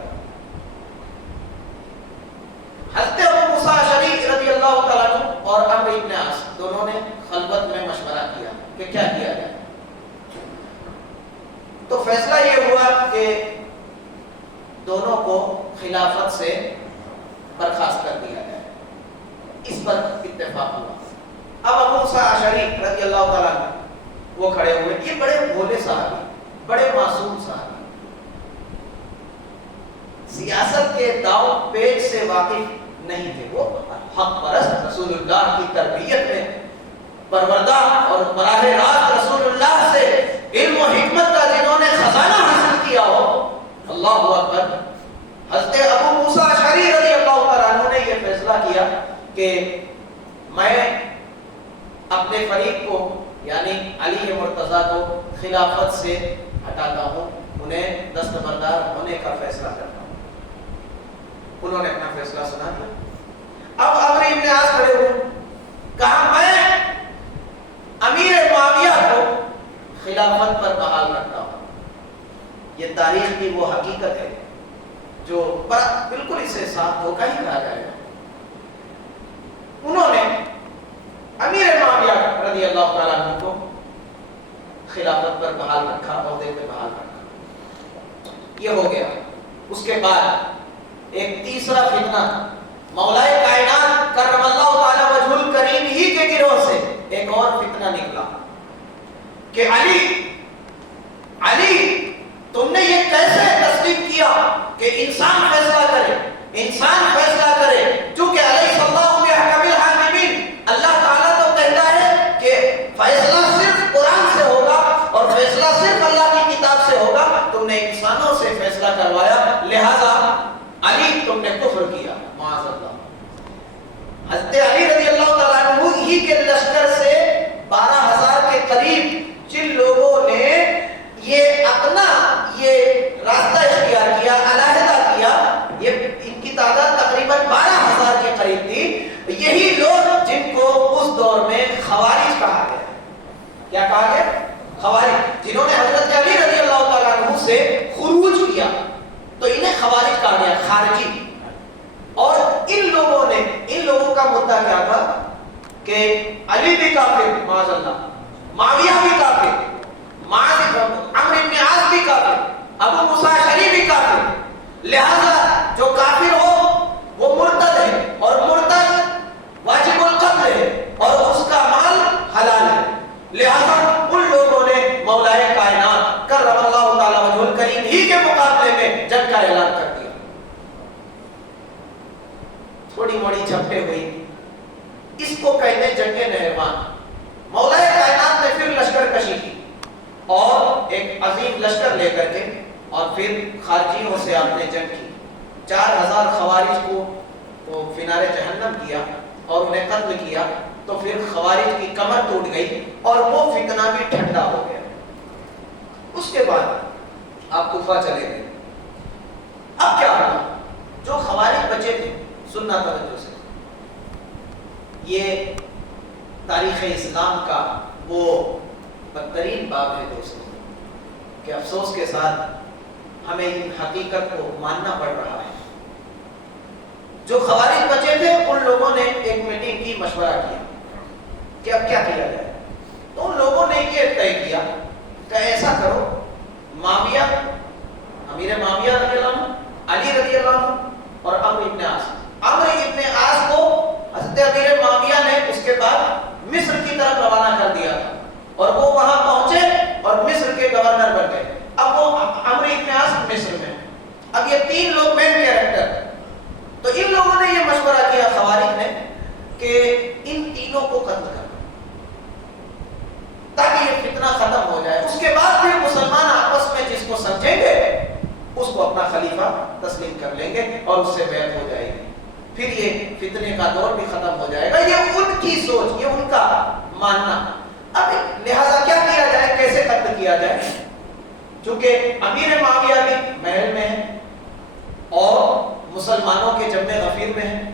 حضرت ابو موسیٰ اشعری رضی اللہ تعالیٰ عنہ اور عمرو ابن عاص دونوں نے خلوت میں مشورہ کیا کہ کیا کیا جائے۔ تو فیصلہ یہ ہوا کہ دونوں کو خلافت سے برخاست کر دیا جائے، اس پر اتفاق ہوا۔ اب ابو موسیٰ اشعری رضی اللہ تعالیٰ عنہ وہ کھڑے ہوئے، یہ بڑے بھولے صحابی، بڑے معصوم صحابی، سیاست کے داؤ پیچ سے واقف نہیں تھے، وہ حق پرست رسول اللہ کی تربیت میں پروردہ اور براہ راست رسول اللہ سے علم و حکمت کا جنہوں نے خزانہ حاصل کیا ہو، اللہ اکبر۔ حضرت ابو موسیٰ اشعری رضی اللہ تعالیٰ عنہ نے یہ فیصلہ کیا کہ میں اپنے فریق کو یعنی علی مرتضیٰ کو خلافت سے ہٹاتا ہوں، انہیں دستبردار ہونے کا فیصلہ کرتا ہوں۔ انہوں نے اپنا فیصلہ سنا دیا۔ اب عمرو ابن عاص کھڑے ہوئے، کہا میں امیر معاویہ کو خلافت پر بحال رکھتا ہوں۔ یہ تاریخ کی وہ حقیقت ہے جو بالکل اسے صاف دھوکہ ہی کہا جائے گا۔ انہوں نے امیر معاویہ رضی اللہ تعالیٰ عنہ کو خلافت پر بحال رکھا، عہدے پہ بحال رکھا۔ یہ ہو گیا۔ اس کے بعد ایک تیسرا فتنہ مولائے کائنات کرم اللہ تعالی وجہ الکریم ہی کے گروہ سے ایک اور فتنہ نکلا کہ علی تم نے یہ کیسے تصدیق کیا کہ انسان فیصلہ کرے، انسان فیصلہ کرے، چونکہ معاذ اللہ. حضرت علی رضی اللہ تعالیٰ عنہ ہی کے لشکر سے 12,000 کے قریب جن لوگوں نے یہ اپنا یہ راستہ اختیار کیا، علیحدہ کیا، یہ ان کی تعداد تقریباً 12,000 کے قریب تھی. یہی لوگ جن کو اس دور میں خوارج کہا گیا. کیا کہا گیا؟ خوارج. جنہوں نے حضرت علی رضی اللہ تعالیٰ عنہ سے خروج کیا تو انہیں خوارج کہا گیا، خارجی. اور ان لوگوں کا مدعا کیا تھا کہ علی بھی کافر، معاذ اللہ، معاویہ بھی کافر، عمرو بن عاص بھی کافر، ابو موسیٰ اشعری بھی کافر، لہذا جو کافر ہو وہ مرتد ہے اور مرتد واجب القتل ہے اور اس کا مال حلال ہے. لہذا ان لوگوں نے مولائے کائنات کرم اللہ تعالی وجہ الکریم ہی کے مقابلے میں جنگ کا اعلان کر دیا. تھوڑی موڑی جھپٹے ہوئی، اس کو کہتے ہیں جنگ نہروان. مولائے کائنات نے پھر لشکر کشی کی اور ایک عظیم لشکر لے کر کے اور پھر خارجیوں سے آپ نے جنگ کی. 4,000 خوارج کو فنار جہنم کیا اور انہیں قتل کیا. تو پھر خوارج کی کمر ٹوٹ گئی اور وہ فتنہ بھی ٹھنڈا ہو گیا. اس کے بعد آپ کوفہ چلے گئے. اب کیا ہوا؟ جو خوارج بچے تھے، سننا توجہ سے، یہ تاریخ اسلام کا وہ بدترین باب ہے دوستوں کہ افسوس کے ساتھ ہمیں ان حقیقت کو ماننا پڑ رہا ہے. جو خوارج بچے تھے ان لوگوں نے ایک میٹنگ کی، مشورہ کیا کہ اب کیا کیا جائے. تو ان لوگوں نے یہ طے کیا کہ ایسا کرو، معاویہ، امیر معاویہ رضی اللہ عنہ، علی رضی اللہ عنہ اور عمرو ابن عاص کو حضرت امیر معاویہ نے اس کے بعد مصر کی طرف روانہ کر دیا تھا اور وہ وہاں پہنچے اور مصر کے گورنر بن گئے. اب وہ عمرو ابن عاص مصر میں. اب یہ 3 لوگ مین کیریکٹر. تو ان لوگوں نے یہ مشورہ کیا خوارج نے کہ ان تینوں کو قتل کرنا تاکہ یہ فتنہ ختم ہو جائے. اس کے بعد پھر مسلمان آپس میں جس کو سمجھیں گے اس کو اپنا خلیفہ تسلیم کر لیں گے اور اس سے بیعت ہو جائے گی. پھر یہ فتنے کا دور بھی ختم ہو جائے گا. یہ ان کی سوچ، یہ ان کا ماننا. اب لہذا کیا کیا جائے، کیسے قتل کیا جائے؟ چونکہ امیر معاویہ بھی محل میں ہے اور مسلمانوں کے جنب غفیر میں ہے،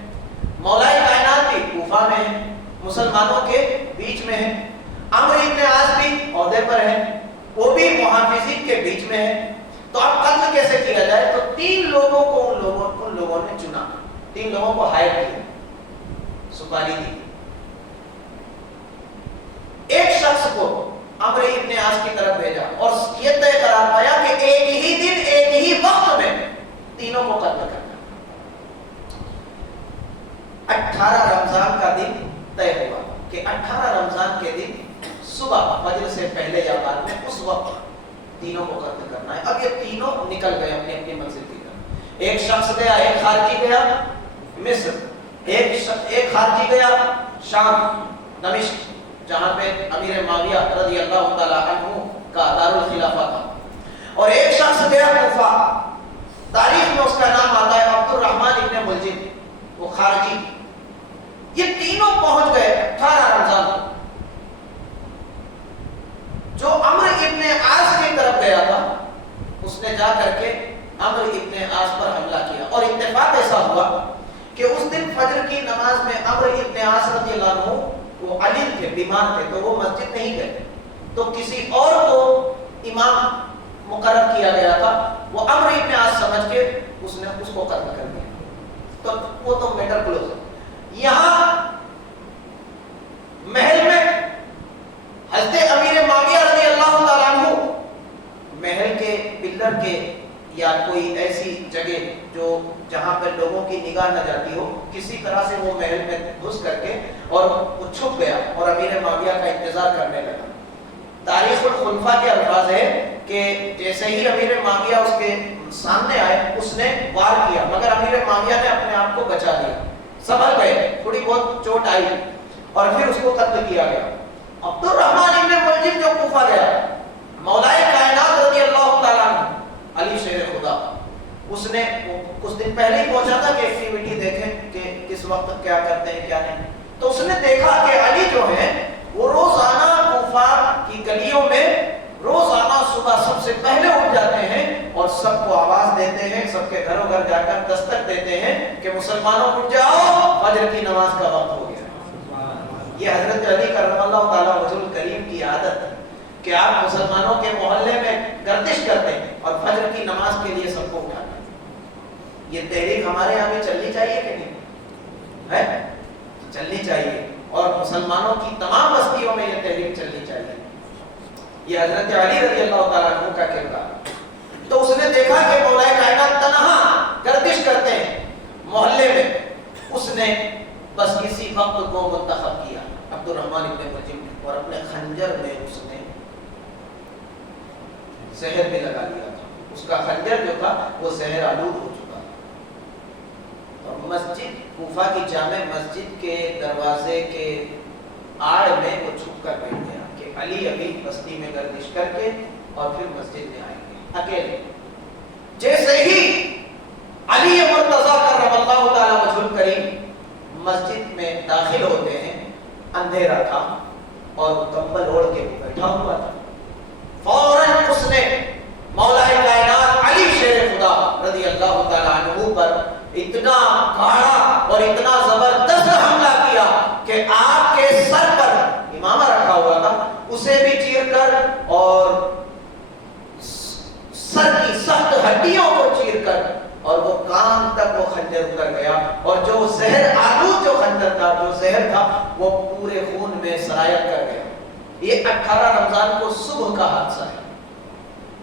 مولائے کائنات بھی کوفہ میں ہے، مسلمانوں کے بیچ میں ہے، عمرو ابن عاص بھی عہدے پر ہے، وہ بھی محافظین کے بیچ میں ہے. تو اب قتل کیسے کیا جائے؟ تو 3 لوگوں کو ان لوگوں نے چنا، 3 لوگوں کو ہائر کیا، سپاہی دی. ایک شخص کو عمرو ابن عاص کی طرف بھیجا اور یہ طے قرار پایا کہ ایک ہی دن ایک ہی وقت میں تینوں کو قتل کرنا. 18 رمضان کا دن طے ہوا کہ 18 رمضان کے دن صبح فجر سے پہلے یا بعد میں اس وقت تینوں کو قتل کرنا ہے. اب یہ تینوں نکل گئے اپنی اپنی منزل کی طرف. ایک شخص گیا، ایک خارجی گیا مصر، ایک خارجی گیا شام، دمشق، جہاں پہ امیر معاویہ رضی اللہ تعالی عنہ کا دارالخلافہ تھا، اور ایک شخص گیا کوفہ. تاریخ میں اس کا نام آتا ہے عبد الرحمن ابن ملجم، وہ خارجی. یہ تینوں پہنچ گئے 18 رمضان کو. جو عمرو ابن عاص کی طرف گیا تھا اس نے جا کر کے عمرو ابن عاص پر حملہ کیا اور اتفاق ایسا ہوا کہ اس دن فجر کی نماز میں عمرو ابن عاص رضی اللہ عنہ وہ علیل تھے، بیمار تھے، تو وہ مسجد نہیں گئے. تو کسی اور کو امام مقرر کیا گیا تھا، وہ عمرو ابن عاص سمجھ کے اس نے اس کو قتل کر دیا. تو وہ تو میٹر کلوز ہے. یہاں محل میں حضرت امیر معاویہ رضی اللہ تعالیٰ عنہ محل کے پلر کے یا کوئی ایسی جگہ جو جہاں پر لوگوں کی نگاہ نہ جاتی ہو، کسی طرح سے وہ محل میں گھس کر کے اور وہ چھپ گیا اور امیر معاویہ کا انتظار کرنے لگا. تاریخ الخلفاء کے الفاظ ہے کہ جیسے ہی امیر معاویہ اس کے سامنے آئے اس نے وار کیا، مگر امیر معاویہ نے اپنے آپ کو بچا لیا، سنبھل گئے، تھوڑی بہت چوٹ آئی اور پھر اس کو قتل کیا گیا. عبد الرحمن ابن ملجم جو کوفہ گیا، مولائے کائنات رضی اللہ تعالیٰ عنہ علی شیر خدا، اس نے کچھ دن پہلے ہی پہنچا تھا کہ ایکٹیویٹی دیکھیں کہ اس وقت کیا کرتے ہیں کیا نہیں. تو اس نے دیکھا کہ علی جو ہے وہ روزانہ کوفہ کی گلیوں میں روزانہ صبح سب سے پہلے اٹھ جاتے ہیں اور سب کو آواز دیتے ہیں, سب کے گھروں گھر جا کر دستک دیتے ہیں کہ مسلمانوں اٹھ جاؤ, فجر کی نماز کا وقت ہو گیا. یہ حضرت علی کرم اللہ تعالیٰ وجہ الکریم کی عادت ہے کہ آپ مسلمانوں کے محلے میں گردش کرتے ہیں اور فجر کی نماز کے لیے سب کو اٹھاتے ہیں. یہ تحریک ہمارے یہاں بھی چلنی چاہیے کہ نہیں ہے؟ چلنی چاہیے, اور مسلمانوں کی تمام بستیوں میں یہ تحریک چلنی چاہیے. یہ حضرت علی رضی اللہ تعالیٰ عنہ کا کردار. تو اس نے دیکھا کہ مولا کائنات تنہا گردش کرتے ہیں محلے میں. اس نے بس کسی وقت کو منتخب کیا, عبد الرحمن ابن ملجم, اور اپنے خنجر میں اس نے زہر بھی لگا لیا تھا. اس کا خنجر جو تھا وہ زہر آلود ہو چکا. اور مسجد کوفہ کی جامع مسجد کے دروازے کے آڑ میں وہ چھپ کر بیٹھ گیا کہ علی ابھی بستی میں گردش کر کے اور پھر مسجد میں آئیں گے اکیلے. جیسے ہی علی مرتضیٰ کرم اللہ تعالیٰ وجہ الکریم مسجد میں داخل ہوتے ہیں, اندھیرا تھا اور کمبل اوڑھ کے بیٹھا ہوا تھا. فوراً اس نے مولا کائنات علی شیر خدا رضی اللہ تعالیٰ عنہ پر اتنا گاڑا اور اتنا زبردست حملہ کیا کہ آپ کے سر پر امامہ رکھا ہوا تھا اسے بھی چیر کر اور سر کی سخت ہڈیوں کو چیر کر اور وہ کان تک وہ خنجر اتر گیا, اور جو زہر آلود جو خنجر تھا, جو زہر تھا, وہ پورے خون میں سرایت کر گیا. یہ 18 رمضان کو صبح کا حادثہ ہے.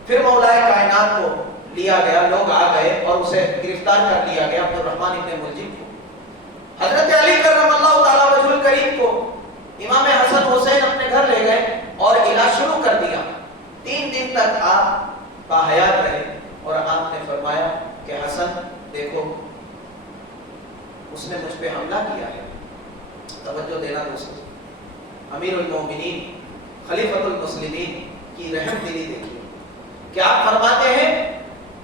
پھر مولا کائنات کو لیا گیا, لوگ آ گئے اور اسے گرفتار کر لیا گیا, عبد الرحمن ابن ملجم کو. حضرت علی کرم اللہ تعالیٰ وجہ الکریم کو امام حسن حسین اپنے گھر لے گئے اور علاج شروع کر دیا. 3 دن تک آپ باحیات رہے اور آپ نے فرمایا کہ حسن دیکھو اس نے مجھ پہ حملہ کیا ہے. توجہ دینا دوستو, امیر المومنین خلیفۃ المسلمین کی رحم دلی دیکھیے کہ آپ فرماتے ہیں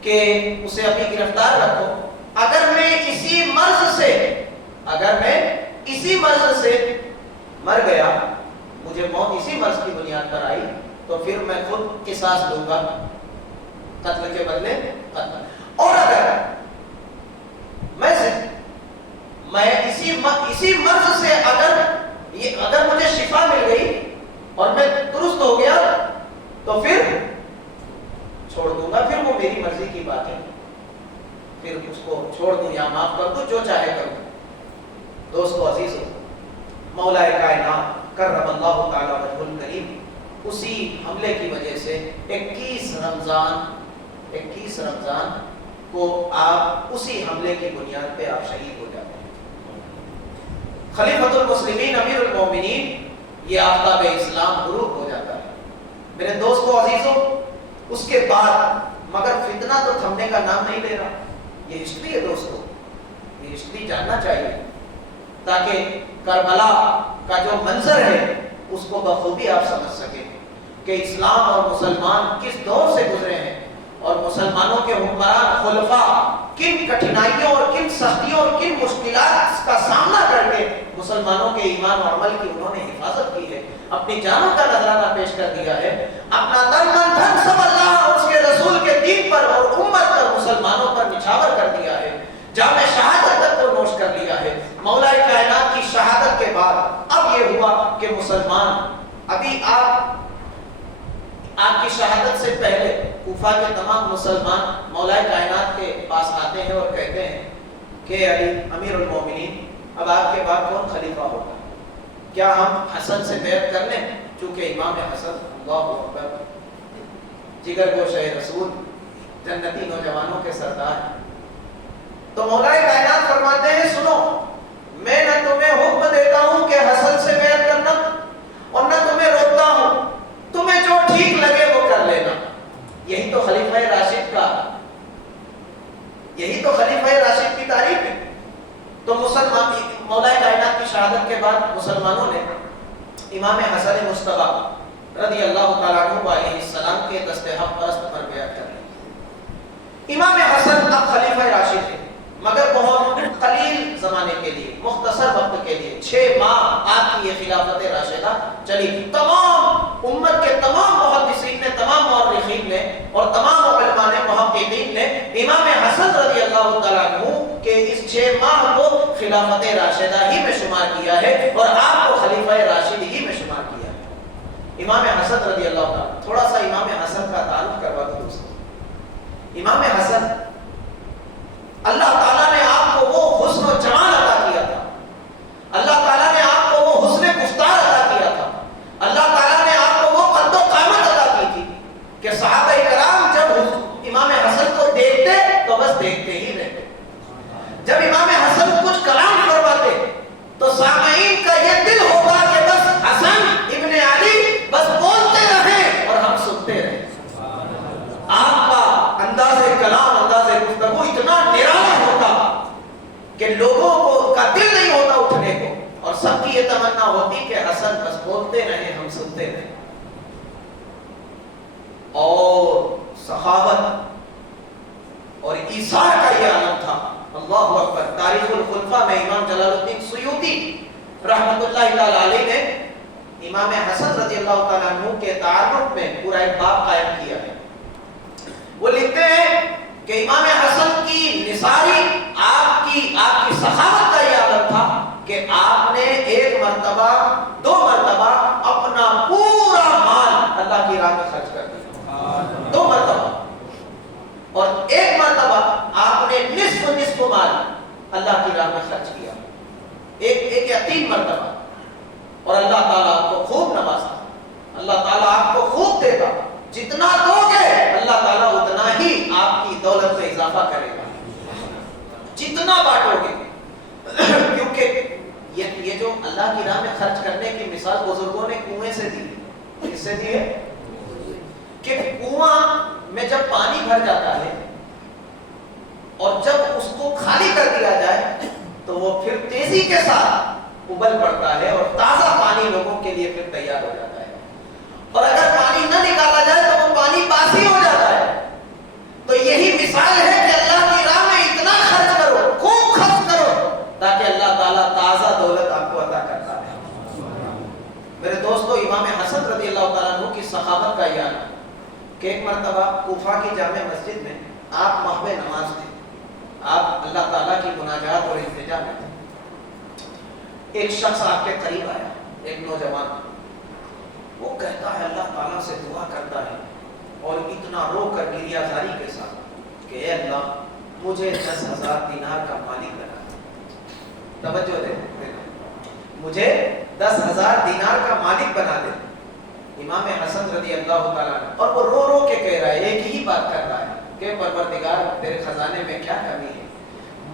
کہ اسے ابھی گرفتار رکھو, اگر میں اسی مرض سے مر گیا, مجھے موت اسی مرض کی بنیاد پر آئی, تو پھر میں خود قصاص دوں گا, قتل کے بدلے قتل. اور اگر میں اسی مرض سے اگر مجھے شفا مل گئی اور میں درست ہو گیا تو پھر چھوڑ دوں گا, پھر وہ میری مرضی کی بات ہے, پھر اس کو چھوڑ دوں یا معاف کر دوں, جو چاہے کروں. دوستو عزیزو, مولا کائنات کرم اللہ تعالیٰ وجہ الکریم اسی حملے کی وجہ سے 21 رمضان کو آپ اسی حملے کی بنیاد پہ آپ شہید ہو جاتے ہیں. خلیفۃ المسلمین امیر المومنین یہ آفتاب اسلام غروب ہو جاتا ہے. میرے دوستو عزیزو, اس کے بعد مگر فتنہ تو تھمنے کا نام نہیں لے رہا. یہ ہسٹری ہے دوستو, یہ ہسٹری جاننا چاہیے تاکہ کربلا کا جو منظر ہے اس کو بخوبی آپ سمجھ سکیں کہ اسلام اور مسلمان کس دور سے گزرے ہیں, اور مسلمانوں کے حکمران خلفاء کن کٹھنائیوں اور کن سختیوں اور کن مشکلات کا سامنا کر کے مسلمانوں کے ایمان اور عمل کی انہوں نے حفاظت کی ہے, اپنی جانوں کا نذرانہ پیش کر دیا ہے, اپنا تن من دھن سب اللہ اور اس کے رسول کے دین پر اور امت پر مسلمانوں پر نچھاور کر دیا ہے, جامع شہادت تک کو نوش کر لیا ہے. مولا کائنات کی شہادت کے بعد اب یہ ہوا کہ مسلمان, ابھی آپ کی شہادت سے پہلے کوفہ کے تمام مسلمان مولا کائنات کے پاس آتے ہیں اور کہتے ہیں کہ علی امیر المومنین, اب آپ کے بعد کون خلیفہ ہوگا, کیا ہم حسن سے بیعت کر لیں, چونکہ امام حسن اللہ اکبر جگر گوشہ رسول جنتی نوجوانوں کے سردار ہیں. تو مولا کائنات فرماتے ہیں سنو, میں نہ تمہیں حکم دیتا ہوں کہ حسن سے بیعت کرنا اور نہ تمہیں روکتا ہوں, تمہیں جو ٹھیک لگے وہ کر لینا. یہی تو خلیفہ راشد کی تعریف ہے. تو مسلمان مولا کائنات کی شہادت کے بعد مسلمانوں نے امام حسن مصطفیٰ رضی اللہ تعالیٰ عنہ علیہ السلام کے دست حق پرست پر بیعت کر لی. امام حسن اب خلیفہ راشد ہے, مگر بہت قلیل زمانے کے لیے، مختصر وقت کے لیے 6 ماہ آپ کی یہ خلافت راشدہ چلی۔ تمام امت کے تمام محدثین نے، تمام مورخین نے اور تمام علماء نے، محققین نے امام حسن رضی اللہ تعالیٰ عنہ کے اس 6 ماہ کو خلافت راشدہ ہی میں شمار کیا ہے اور آپ کو خلیفہ راشد ہی میں شمار کیا ہے۔ امام حسن رضی اللہ تعالیٰ، تھوڑا سا امام حسن کا تعارف کروا دو دوستو۔ امام حسن، اللہ تعالیٰ نے آپ کو وہ حسن و جمال عطا کیا تھا، اللہ تعالیٰ نے آپ کو وہ حسن گفتار عطا کیا تھا، اللہ تعالیٰ نے آپ کو وہ قد و قامت عطا کی تھی کہ صحابہ کرام جب امام حسن کو دیکھتے تو بس دیکھتے ہی رہتے۔ جب امام حسن کچھ کلام فرماتے تو سامعین کا یہ دل ہوگا کہ بس حسن ابن علی بس بولتے رہے اور ہم سنتے رہے۔ آپ کا انداز کلام، انداز گفتگو اتنا نرالا ہوتا کہ لوگوں کو کا دل نہیں ہوتا اٹھنے کو، اور سب کی یہ تمنا ہوتی کہ حسن بس بولتے رہے، ہم سنتے رہے۔ اور سخاوت اور ایثار کا یہ عالم تھا۔ اللہ اکبر۔ تاریخ الخلفاء میں امام جلال الدین سیوطی رحمۃ اللہ تعالی علیہ نے امام حسن رضی اللہ تعالیٰ عنہ کے تعارف میں پورا ایک باب قائم کیا ہے۔ وہ لکھتے ہیں کہ امام حسن کی نثاری آپ کی سخاوت کا یہ عالم تھا کہ آپ نے 1 مرتبہ 2 مرتبہ اپنا پورا مال اللہ کی راہ میں خرچ کر دیا، 2 مرتبہ، اور 1 مرتبہ آپ نے نصف مال اللہ کی راہ میں خرچ کیا، ایک یا 3 مرتبہ، اور اللہ تعالیٰ آپ کو خوب نوازا، اللہ تعالیٰ آپ کو خوب دے گا، جتنا دو گے اللہ تعالیٰ اتنا ہی آپ کی دولت میں اضافہ کرے گا، جتنا بانٹو گے۔ کیونکہ یہ جو اللہ کی راہ میں خرچ کرنے کی مثال بزرگوں نے کنویں سے دی، کس سے دی ہے؟ کہ کنواں میں جب پانی بھر جاتا ہے اور جب اس کو خالی کر دیا جائے تو وہ پھر تیزی کے ساتھ ابل پڑتا ہے اور تازہ پانی لوگوں کے لیے پھر تیار ہو جاتا ہے، اور اگر پانی نہ نکالا جائے تو وہ پانی باسی ہو جاتا ہے۔ تو یہی مثال ہے کہ اللہ کی راہ میں اتنا خرچ کرو، خوب خرچ کرو، تاکہ اللہ تعالیٰ تازہ دولت آپ کو عطا کرتا ہے۔ میرے دوستو، امام حسن رضی اللہ تعالیٰ عنہ کی سخاوت کا یہ ہے کہ ایک مرتبہ کوفہ کی جامع مسجد میں آپ محو نماز تھے، آپ اللہ تعالیٰ کی مناجات اور التجا میں تھے۔ ایک شخص آپ کے قریب آیا، ایک نوجوان، وہ کہتا ہے اللہ تعالیٰ سے دعا کرتا ہے اور اتنا رو کر گریہ زاری کے ساتھ کہ اے اللہ مجھے 10,000 دینار کا مالک بنا دے۔ توجہ دے، مجھے 10,000 دینار کا مالک بنا دے۔ امام حسن رضی اللہ تعالیٰ عنہ، اور وہ رو رو کے کہہ رہا ہے، ایک ہی بات کر رہا ہے کہ پروردگار تیرے خزانے میں کیا کمی ہے،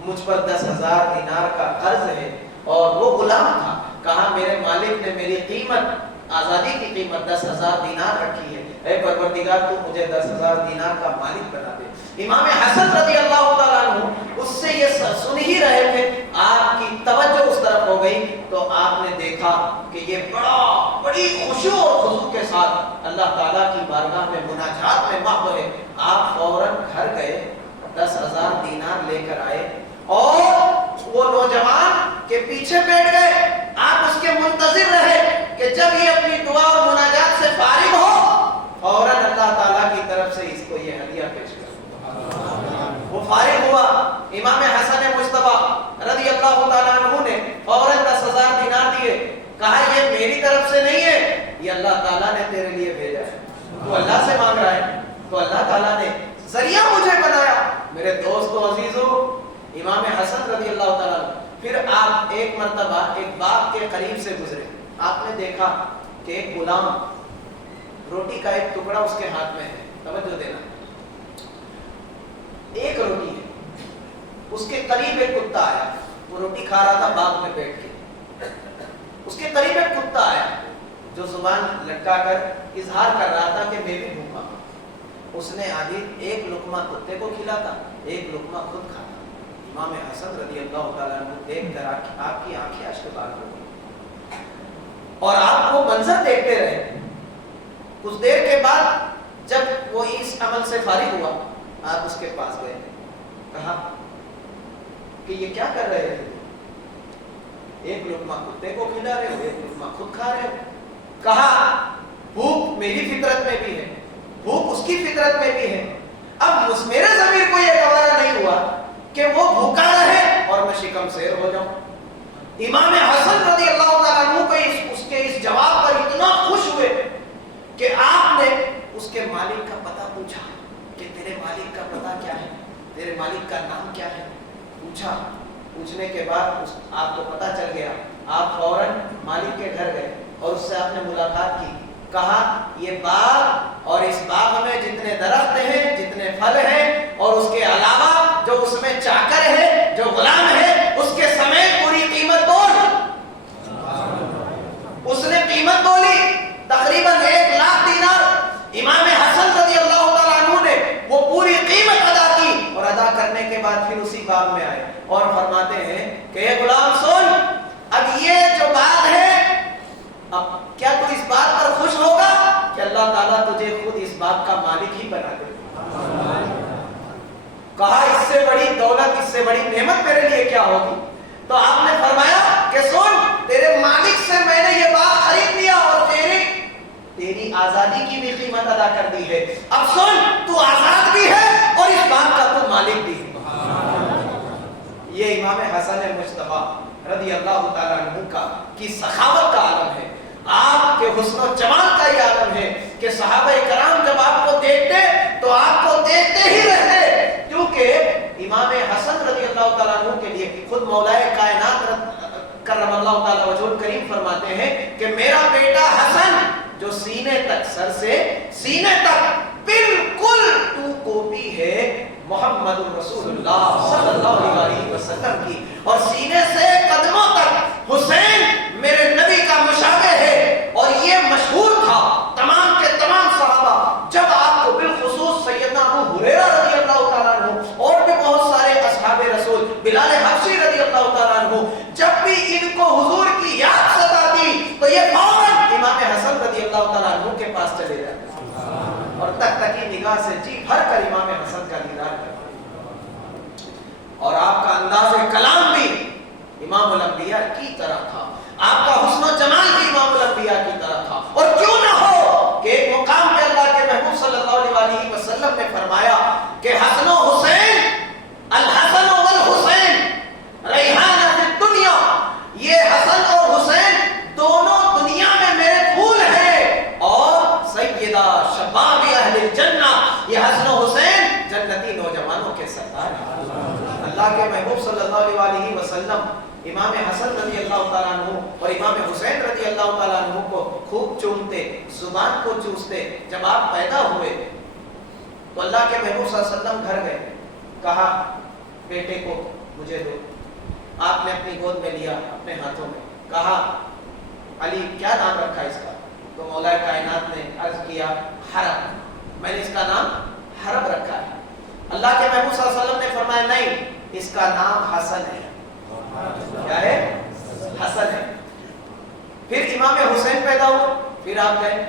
مجھ پر 10,000 دینار کا قرض ہے، اور وہ غلام تھا، کہا میرے مالک نے میری قیمت، آزادی کی قیمت 10,000 دینار رکھی ہے، اے پروردگار تو مجھے 10,000 دینار کا مالک بنا دے۔ امام حسن رضی اللہ تعالیٰ عنہ اس سے یہ سن ہی رہے تھے، آپ کی توجہ اس طرف ہو گئی تو آپ نے دیکھا کہ یہ بڑی خشوع اور خضوع کے ساتھ اللہ تعالیٰ کی بارگاہ میں مناجات میں محو ہے۔ آپ فوراً گھر گئے، 10,000 دینار لے کر آئے اور وہ نوجوان کے پیچھے بیٹھ گئے۔ آپ اس کے منتظر رہے کہ جب یہ اپنی دعا اور مناجات سے فارغ ہو فوراً اللہ تعالیٰ کی طرف سے اس کو یہ ہدیہ پیش کر۔ وہ فارغ ہوا، امام حسن مجتبیٰ رضی اللہ تعالیٰ عنہ نے فوراً 10,000 دینار دیے، کہا یہ میری طرف سے نہیں ہے، یہ اللہ تعالیٰ نے تیرے لیے بھیجا ہے، تو اللہ سے مانگ رہا ہے تو اللہ تعالیٰ نے ذریعہ مجھے بنایا۔ میرے دوستو عزیزو، امام حسن رضی اللہ تعالیٰ عنہ، پھر آپ ایک مرتبہ ایک باغ کے قریب سے گزرے، آپ نے دیکھا کہ ایک غلام روٹی کا ایک ٹکڑا اس کے ہاتھ میں ہے، توجہ دینا، ایک روٹی ہے، اس کے قریب ایک کتا آیا، وہ روٹی کھا رہا تھا باغ میں بیٹھ کے، اس کے قریب ایک کتا آیا جو زبان لٹکا کر اظہار کر رہا تھا کہ میں بھی بھوکا ہوں۔ اس نے آدھی ایک لقمہ کتے کو کھلاتا، ایک لقمہ خود کھاتا۔ امام حسن رضی اللہ تعالیٰ عنہ دیکھ کر آپ کی آنکھیں اشکبار ہو گئی اور آپ وہ منظر دیکھتے رہے۔ کچھ دیر کے بعد جب وہ اس عمل سے فارغ ہوا، آپ اس کے پاس گئے، کہا کہ یہ کیا کر رہے تھے؟ ایک لقمہ کتے کو کھلا رہے ہو، ایک لقمہ خود کھا رہے ہو. کہا بھوک میری فطرت میں بھی ہے، بھوک اس کی فطرت میں بھی ہے. اب میرے ضمیر کو یہ گوارا نہیں ہوا کہ وہ بھوکا رہے اور میں شکم سیر ہو جاؤں. امام حسن رضی اللہ تعالیٰ عنہ کو اس کے اس جواب پر اتنا خوش ہوئے کہ آپ نے اس کے مالک کا پتہ پوچھا کہ تیرے مالک کا پتہ کیا ہے، تیرے مالک کا نام کیا ہے. پوچھا، پوچھنے کے بعد آپ کو پتہ چل گیا. آپ فوراً مالک کے گھر گئے اور اس سے آپ نے ملاقات کی. کہا یہ باغ اور اس باغ میں جتنے درخت ہیں، جتنے پھل ہیں، اور اس کے علاوہ جو اس میں چاکر ہے، جو غلام ہے، اس کے سمیت پوری قیمت بول. اس نے قیمت بولی تقریباً 1,00,000 دینار. امام حسن رضی اللہ تعالیٰ عنہ نے وہ پوری قیمت ادا کی اور ادا کرنے کے بعد پھر اسی باغ میں آئے اور فرماتے ہیں کہ اے غلام سن، اب یہ جو باغ ہے، اب کیا تو اس بات پر خوش ہوگا کہ اللہ تعالیٰ تجھے خود اس باغ کا مالک ہی بنا دے. کہا اس سے بڑی دولت، اس سے بڑی نعمت میرے لیے کیا ہوگی؟ تو آپ نے فرمایا کہ سن، تیرے مالک سے میں نے یہ باغ خرید لیا اور تیری آزادی کی بھی قیمت ادا کر دی ہے. اب سن، تو آزاد بھی ہے اور اس باغ کا تو مالک بھی ہے. یہ امام حسن مجتبی رضی اللہ تعالیٰ عنہ کی سخاوت کا عالم ہے. آپ کے حسن و جمال کا یہ عالم ہے کہ صحابہ کرام جب آپ کو دیکھتے تو آپ کو دیکھتے ہی رہتے، کیونکہ امام حسن رضی اللہ تعالیٰ عنہ کے لیے خود مولائے کائنات کرم اللہ تعالیٰ وجہ کریم فرماتے ہیں کہ میرا بیٹا حسن جو سینے تک، سر سے سینے تک بالکل تو کاپی ہے محمد رسول اللہ صلی اللہ علیہ وسلم کی، اور سینے سے قدموں تک حسین میرے نبی کا مشابہ ہے. اور یہ مشہور تھا تمام کے تمام صحابہ، جب آپ کو بالخصوص سیدنا ابو ہریرہ رضی اللہ تعالیٰ عنہ اور بھی بہت سارے اصحاب رسول، بلال حبشی رضی اللہ تعالیٰ عنہ، جب بھی ان کو حضور کی یاد ستاتی تو یہ فوراً امام حسن رضی اللہ تعالیٰ عنہ کے پاس چلے جاتے اور تک تکی نگاہ سے جی بھر کر امام حسن کا دیدار کرتے. اور آپ کا انداز کلام بھی امام الانبیاء کی طرح تھا، آپ کا حسن و جمال بھی امام الانبیاء کی طرح تھا. اور کیوں نہ ہو کہ ایک مقام پہ اللہ کے محبوب صلی اللہ علیہ وسلم نے فرمایا کہ حسن و حسین، الحسن والحسین ریحانہ فی الدنیا، یہ حسن اور حسین دونوں دنیا میں میرے پھول ہیں، اور سیدہ شباب اہل الجنہ، یہ حسن و حسین جنتی نوجوانوں کے سردار ہیں. اللہ کے محبوب صلی اللہ علیہ وسلم امام حسن رضی اللہ تعالیٰ عنہ اور امام حسین رضی اللہ تعالیٰ عنہ کو خوب چومتے، زبان کو چوستے. جب آپ پیدا ہوئے تو اللہ کے محبوب صلی اللہ علیہ وسلم گھر گئے، کہا بیٹے کو مجھے دو. آپ نے اپنی گود میں لیا اپنے ہاتھوں میں، کہا علی کیا نام رکھا اس کا؟ تو مولا کائنات نے عرض کیا حرب، میں نے اس کا نام حرب رکھا ہے. اللہ کے محبوب صلی اللہ علیہ وسلم نے فرمایا نہیں، اس کا نام حسن ہے. کیا ہے؟ حسن ہے. پھر امام حسین پیدا ہوا، پھر آپ گئے،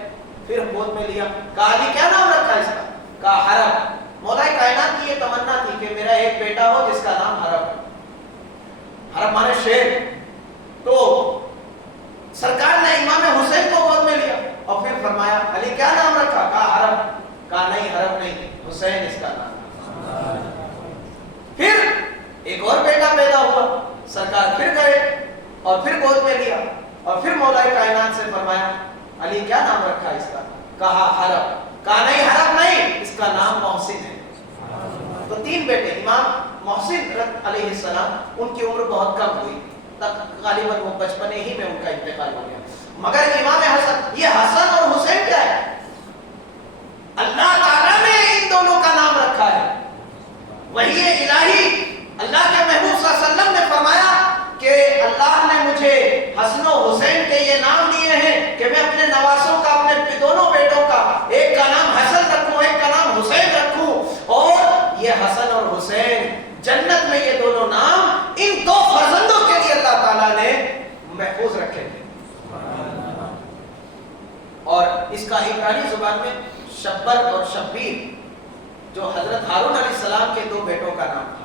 پھر گود میں لیا، کہا علی کیا نام رکھا اس کا؟ کہا حرب. مولا کائنات کی یہ تمنا تھی کہ میرا ایک بیٹا ہو جس کا نام حرب. حرب مانے شیر. تو سرکار نے امام حسین کو گود میں لیا اور پھر فرمایا علی کیا نام رکھا؟ کہا حرب. کہا نہیں حرب نہیں، حسین اس کا نام. پھر ایک اور بیٹا پیدا ہوا، سرکار پھر گئے اور پھر گود میں لیا اور پھر مولا کائنات سے فرمایا علی کیا نام رکھا اس کا؟ کہا حرب. کہا نہیں حرب نہیں، اس کا نام محسن ہے. تو 3 بیٹے. امام محسن علیہ السلام ان کی عمر بہت کم ہوئی، تک غالباً وہ بچپنے ہی میں ان کا انتقال ہو گیا. مگر امام حسن، یہ حسن اور حسین کیا ہے؟ اللہ تعالیٰ نے ان دونوں کا نام رکھا ہے. وہی الہی اللہ کے محبوب صلی اللہ علیہ وسلم نے فرمایا کہ اللہ نے مجھے حسن و حسین کے یہ نام دیے ہیں کہ میں اپنے نواسوں کا، اپنے دونوں بیٹوں کا، ایک کا نام حسن رکھوں، ایک کا نام حسین رکھوں. اور یہ حسن اور حسین جنت میں یہ دونوں نام ان 2 فرزندوں کے لیے اللہ تعالیٰ نے محفوظ رکھے تھے. اور اس کا عبرانی زبان میں شبر اور شبیر جو حضرت ہارون علیہ السلام کے 2 بیٹوں کا نام تھا،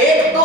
1-2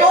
2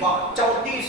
34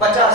50